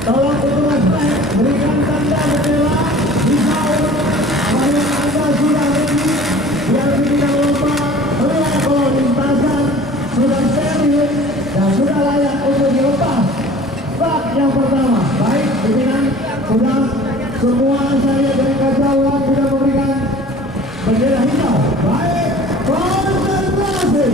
Tolong petugas naik, berikan tanda bendera. Bisa kalau Anda sudah ready, biar tidak lupa. Melihat kalau lintasan sudah steril dan sudah layak untuk dilepas. Bak yang pertama, baik pimpinan sudah semua saya dari kacauan sudah memberikan bendera hijau. Baik, konsentrasi.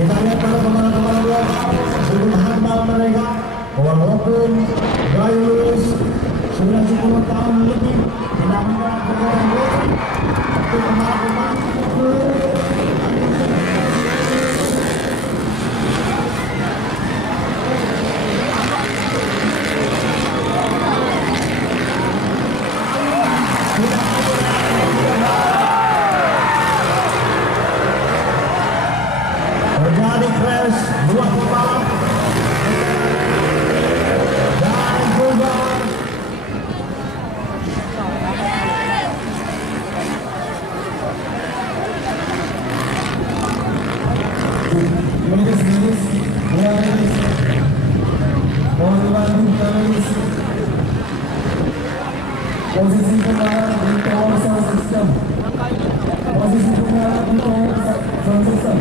Kita lihat para pembalap-pembalap sudah hafal mereka, walaupun Gayus sudah 10 tahun lebih tidak menggerak kejuaraan WM, tapi pembalap-pembalap terjadi crash dua pembalap dan juga posisi pembalap di tower sound system, posisi pembalap di tower sound system.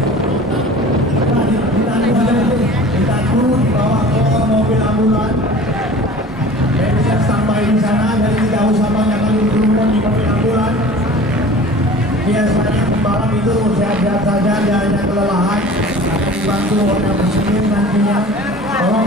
Kita turun bawa ke mobil ambulan. Bisa sampai di sana, jadi tidak usah banyak kali turun di mobil ambulan. Biasanya pembalap itu sehat-sehat saja, dia hanya kelelahan. Akan dibantu oleh mesin nantinya. Tolong